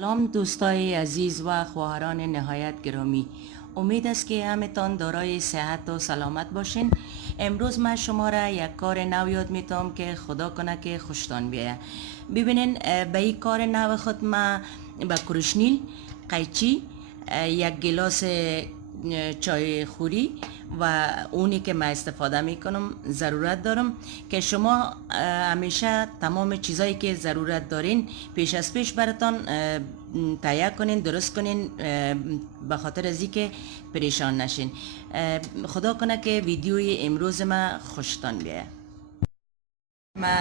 سلام دوستای عزیز و خواهران نهایت گرامی، امید است که همتان دارای صحت و سلامت باشین. امروز من شما را یک کار نو یاد میتم که خدا کنه که خوشتان بیایه. ببینین به این کار نو خود من به کورشنیل، قیچی، یک گلاس چای خوری و اونی که من استفاده میکنم ضرورت دارم که شما همیشه تمام چیزایی که ضرورت دارین پیش از پیش براتان تهیه کنین، درست کنین، به خاطر از که پریشان نشین. خدا کنه که ویدیوی امروز ما خوشتان بیایه. ما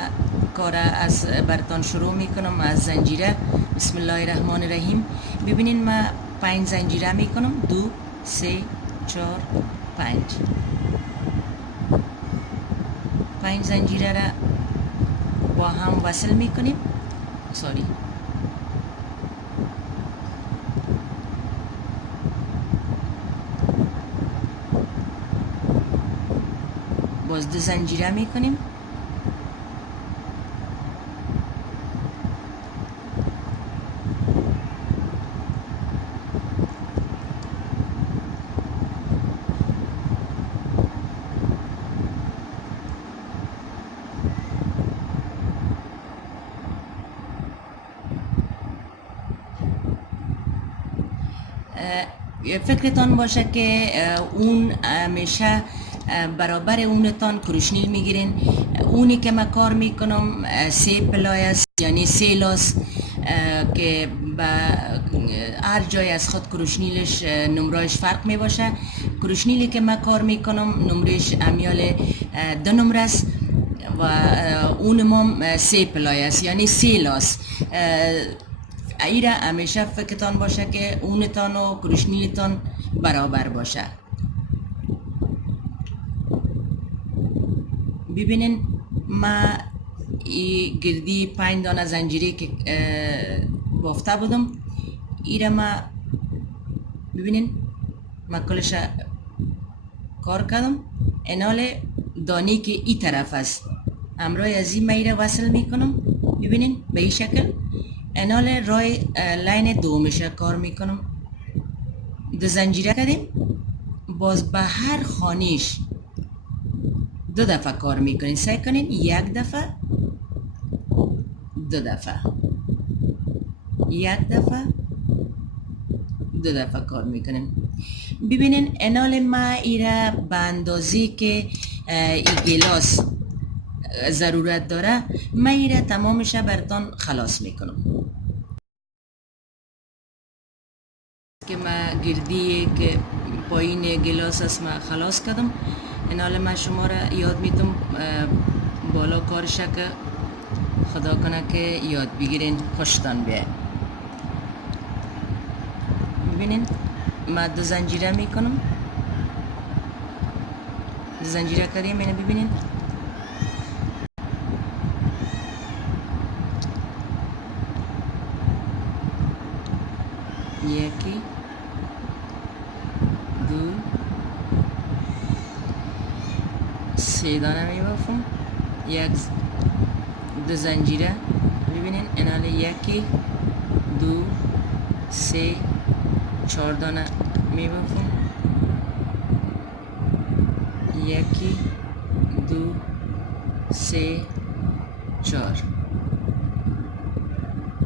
کار از براتان شروع میکنم از زنجیره. بسم الله الرحمن الرحیم. ببینین ما 5 زنجیره میکنم، 2 3 4 5 زنجیره را با هم وصل میکنیم. باز 2 زنجیره میکنیم. فکرتان باشه که اون همیشه برابر اونتان کورشنیل میگیرین. اونی که من کار میکنم 3 پلای است، یعنی 3 لاس که به هر جای از خود کورشنیلش نمرایش فرق می باشه. کورشنیلی که من کار میکنم نمرش امیال 2 نمره است و اونم 3 پلای است، یعنی 3 لاس. ایره همیشه فکرتان باشه که اونتان و کورشنیلتان برابر باشه. ببینین ما ای گردی 5 دانه زنجیری که بافته بودم، ایره ما ببینین ما کلش کار کردم. انال دانی که ای طرف است همراه از این ما ایره وصل میکنم. ببینین به این شکل انال رای لاین دومش کار میکنم. 2 زنجیره کردیم، باز به هر خانیش 2 دفعه کار میکنین. سعی کنین 1 دفعه 2 دفعه 1 دفعه 2 دفعه کار میکنیم. ببینین انال ما ایره به اندازی که ای گلاس ضرورت داره ما ایره تمامش براتان خلاص میکنم. که ما گردی که پایین گلاس است ما خلاص کردم. انال ما شما را یاد میتم بالا کارش که خدا کنه که یاد بگیرین، خوشتان بیه. ببینین ما 2 زنجیره میکنم. 2 زنجیره کردیم. اینه ببینین یکی 2 3 دانه میبافم. 2 زنجیره. ببینین انال 1 2 3 4 دانه میبافم. 1 2 3 4.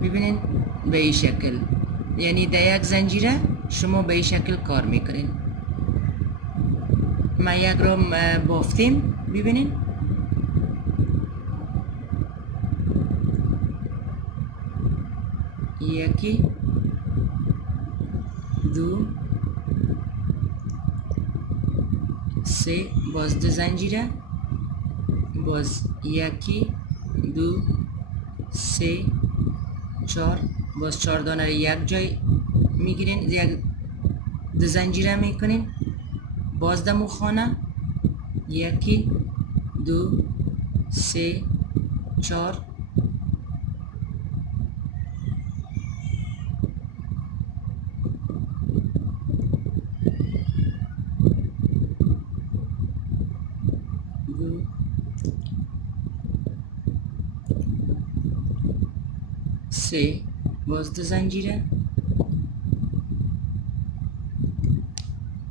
ببینین به این شکل، یعنی در 1 زنجیره شما به این شکل کار میکنین. ما 1 را بافتیم. ببینین یکی 2 3 باز 2 زنجیره، باز 1 2 3 4 باز 4 دانه رو یک جای میگیرین. 2 زنجیره میکنین، باز دمو خانه 1 2 3 4 3 باز دو زنجیره،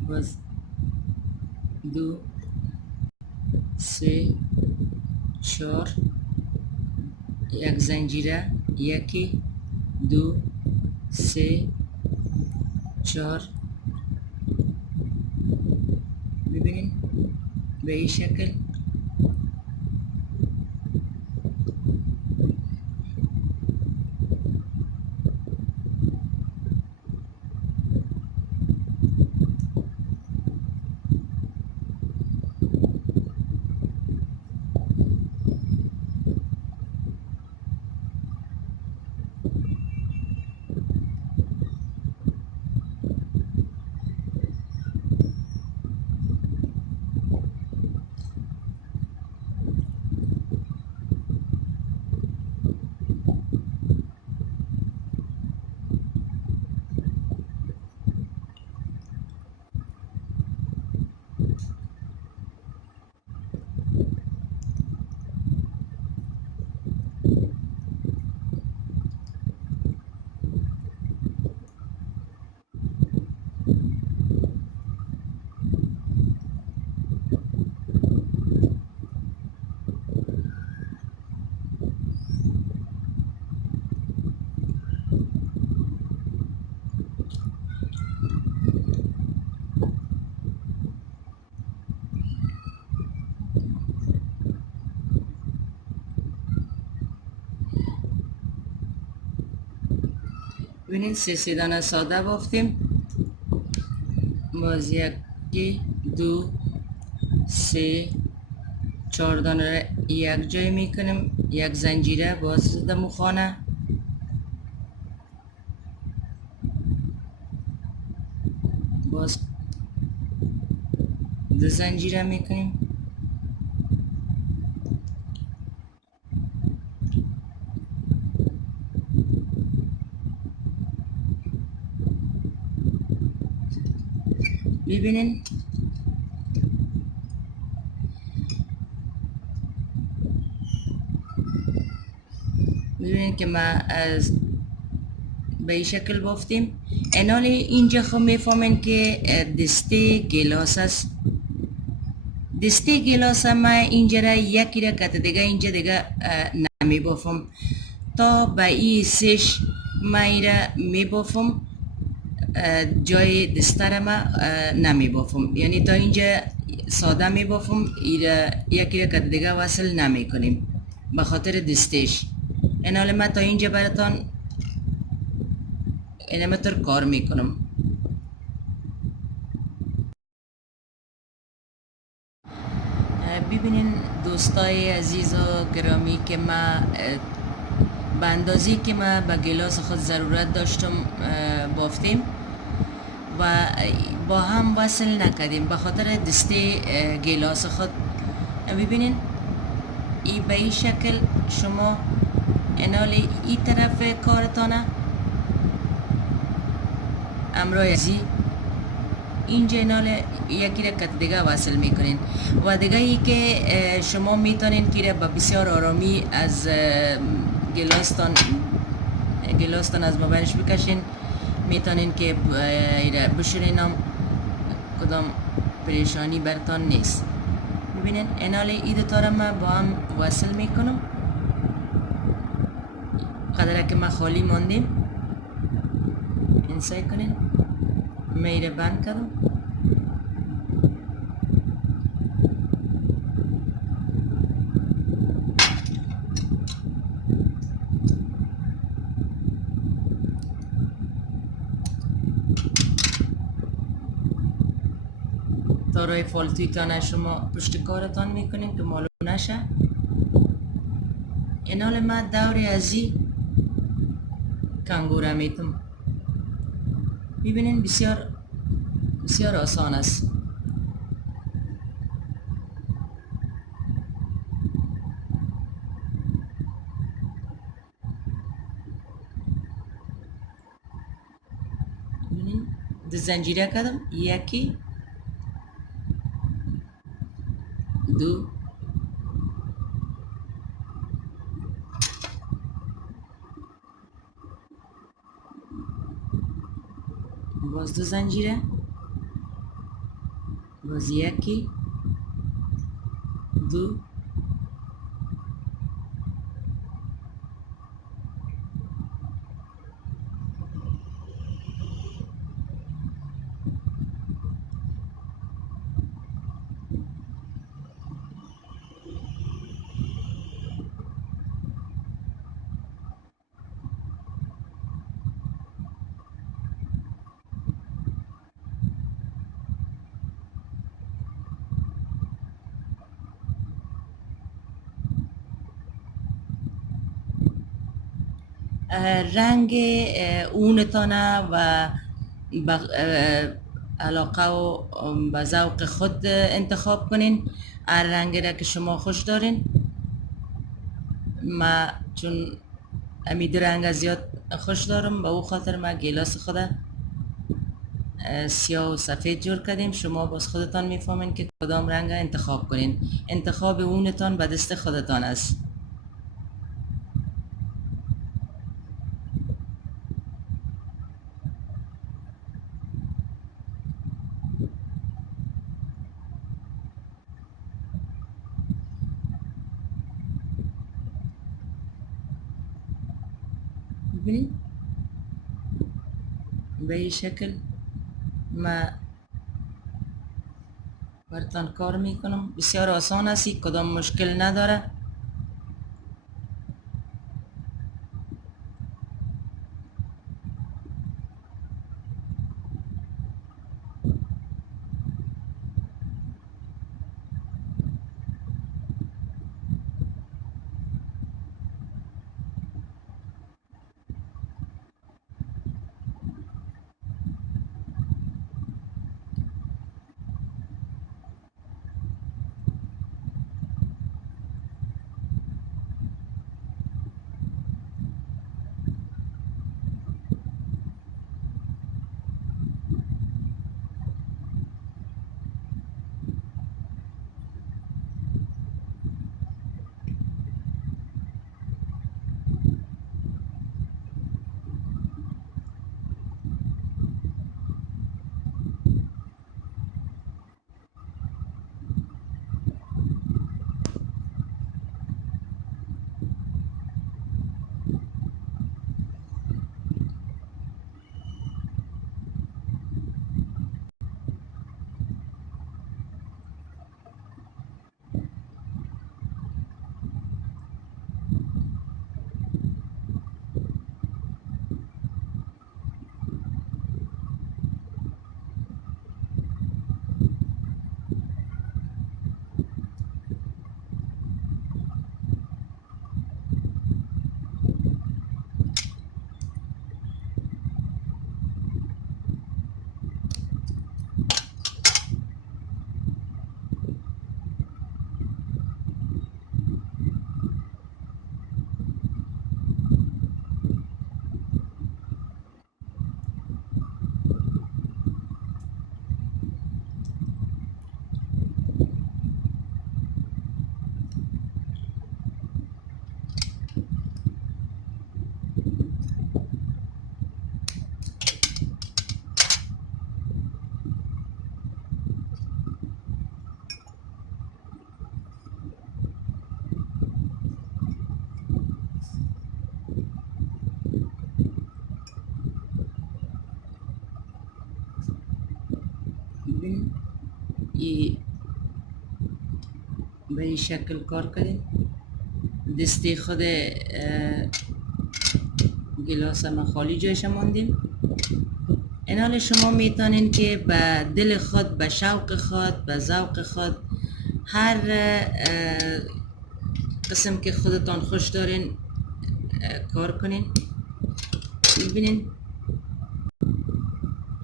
باز دو، سه، چهار، یک زنجیره، یکی، دو، سه، چهار. ببینین به این شکل. ببینین سه دانه ساده بافتیم. باز یکی، دو، سه، چهار دانه را یک جای میکنیم، یک زنجیره باز دمو خانه، باز دو زنجیره میکنیم، ببینین ببینین که ما از به این شکل بافتیم. انال اینجا خب میفهمین که دسته گلاس است. دسته گلاس ما اینجا را یکی را کت دیگه اینجا دیگه نمی بافم تا به این سش ما ای را می بافم، جای دسته را ما نمی بافم، یعنی تا اینجا ساده می بافم، یکی را کت دیگه وصل نمی کنیم به خاطر دستش. انال ما تا اینجا براتان اینمتر کار میکنم. ببینین دوستای عزیز و گرامی که ما به اندازی که ما به گلاس خود ضرورت داشتم بافتیم و با هم وصل نکردیم به خاطر دسته گلاس خود. ببینین این به این شکل شما انال این طرف کارتانه امرای ازی اینجا اینال یکی را کت دیگه وصل میکنین و دیگه ای که شما میتونین که با بسیار آرامی از گلاستان از مبینش بکشین، میتونین که بشورین هم کدام پریشانی برتان نیست. ببینین اینال ای دوتا را من با هم وصل میکنم قدره که ما خالی ماندیم. این سعی کنین میره بند کردم. تارای فالتوی تانه شما پشت کارتان میکنین که معلوم نشه. اینال ما دور ازی کنگوره میتم. ببینین بسیار بسیار آسان است. ببینین دو زنجیره کردم، یکی، دو، باز 2 زنجیره، باز 1 2 رنگ اونتانه و علاقه و به ذوق خود انتخاب کنین، هر رنگی را که شما خوش دارین. ما چون امید رنگ زیاد خوش دارم، به او خاطر ما گیلاس خود سیاه و سفید جور کردیم. شما باز خودتان میفهمین که کدام رنگ انتخاب کنین. انتخاب اونتان به دست خودتان است. ببینید به این شکل ما برتان کار میکنم. بسیار آسان است، کدام مشکل نداره. ببینید به این شکل کار کردیم. دستی خود گلاس ما خالی جایش ماندیم. این حال شما میتونین که به دل خود، به شوق خود، به ذوق خود هر قسم که خودتان خوش دارین کار کنین. ببینین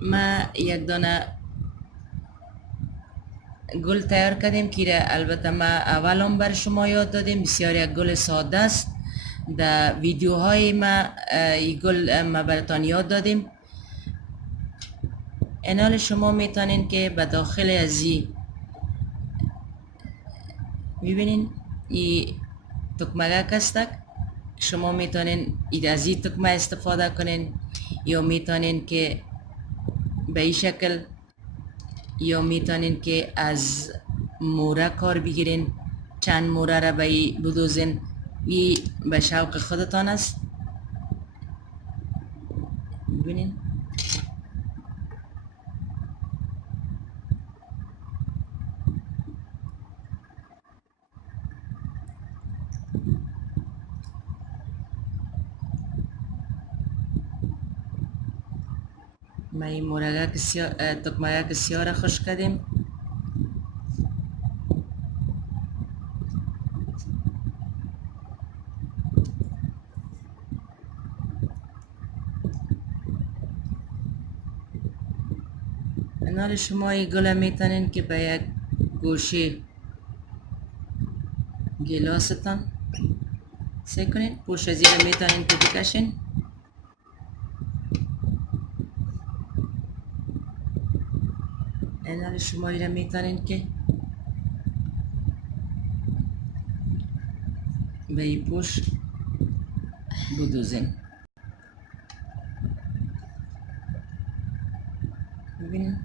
ما یک دانه گل تیار کردیم که البته ما اولم بر شما یاد دادیم. بسیار یک گل ساده است. در ویدیوهای ما این گل ما براتان یاد دادیم. این حال شما میتونین که به داخل از این ببینین این تکمگک هستک. شما میتونین از این تکمه استفاده کنین یا میتونین که به این شکل، یا میتونین که از موره کار بگیرین، چند موره را به این بدوزین. این به شوق خودتان است. ببینین ما این مورگه که تکمه که سیاه را خوش کردیم. انال شما این گل میتونین که به یک گوشه گلاستان سی کنین. پوش از این میتونین که بکشین. انال شما این میتونین که به این پوش بدوزین. ببینین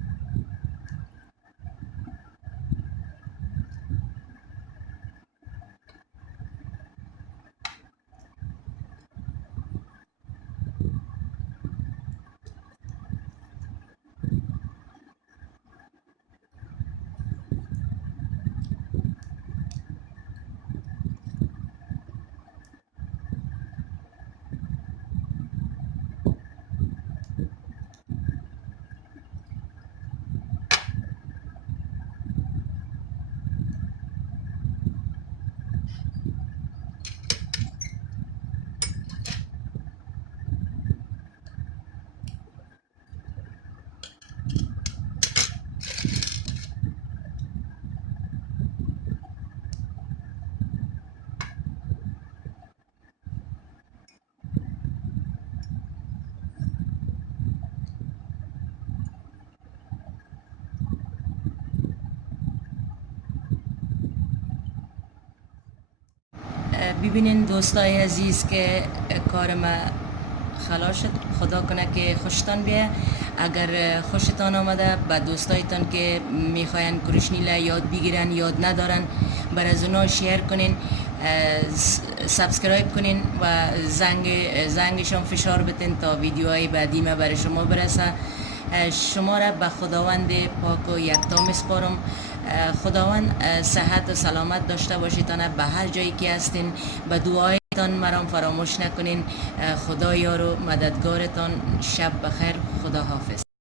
ببینین دوستای عزیز که کار ما خلاص شد. خدا کنه که خوشتان بیه. اگر خوشتان آمده به دوستایتان که میخواین کورشنیل یاد بگیرن، یاد ندارن، بر از اونا شیر کنین، سابسکرایب کنین و زنگشان فشار بتین تا ویدیوهای بعدی ما برای شما برسه. شما را به خداوند پاک و یکتا میسپارم. خداوند صحت و سلامت داشته باشیدان. به هر جایی که هستین به دعایتان مرام فراموش نکنین. خدا یار و مددگارتان. شب بخیر. خدا حافظ.